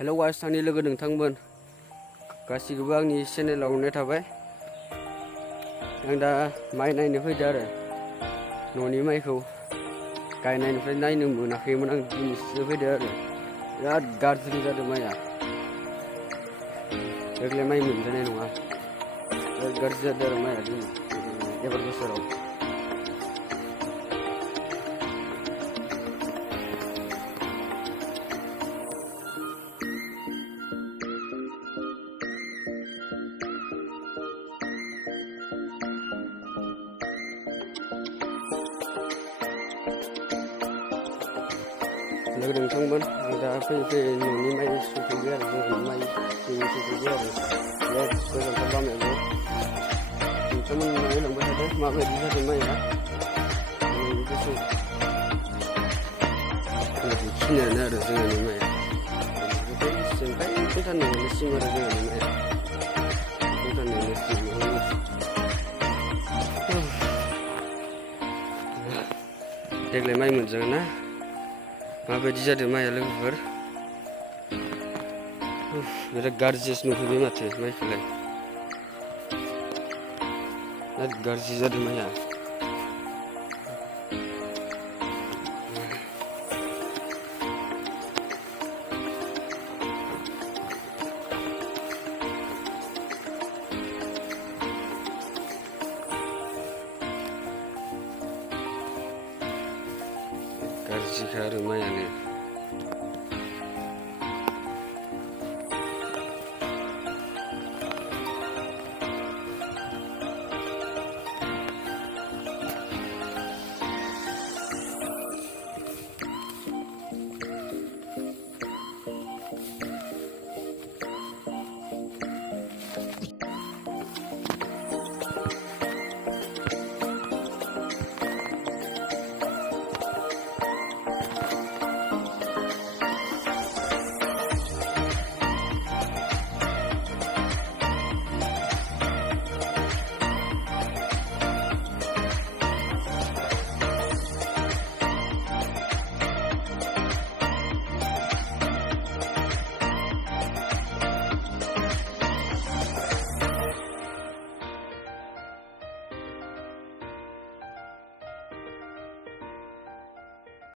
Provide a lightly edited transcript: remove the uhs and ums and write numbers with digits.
Hello guys आंनि लोगो नोंथांमोन गासिबो आंनि चेनेलाव हरनाय थाबाय। आं दा माइ नायनो फैदो आरो न'नि माइखौ गायनायनिफ्राय नायनो मोनाखैमोन आं दिनैसो फैदो आरो बिराद गाज्रि जादों माइआ। देग्लाय माइ मोनजानाय नङा, बिराद गाज्रि जादों आरो माइआ दिनै एबार बोसोराव। लोगो नोंथांमोन आं दा फैयै फैयै न'नि माइ सफैबाय आरो जोंहानि माइ सफैबाय आरो बिराद गोजानथार लामायाबो। नोंथांमोन नायलांबाय थादो माबायदि जादों माइआ नोंनि गोसोआव। बेखिनियानो आरो जोंहानि माइआ जोंफ्राय भुटान न'निसिम आरो जोंहानि माइआ भुटान न'निसिम। देग्लाय माइ मोनजागोन ना? माबायदि जादों माइआ लोगोफोर? बिराद गाज्रिसो नुफैबाय माथो माइखौलाय, बिराद गाज्रि जादों माइआ। गाज्रिखा आरो माइआनो।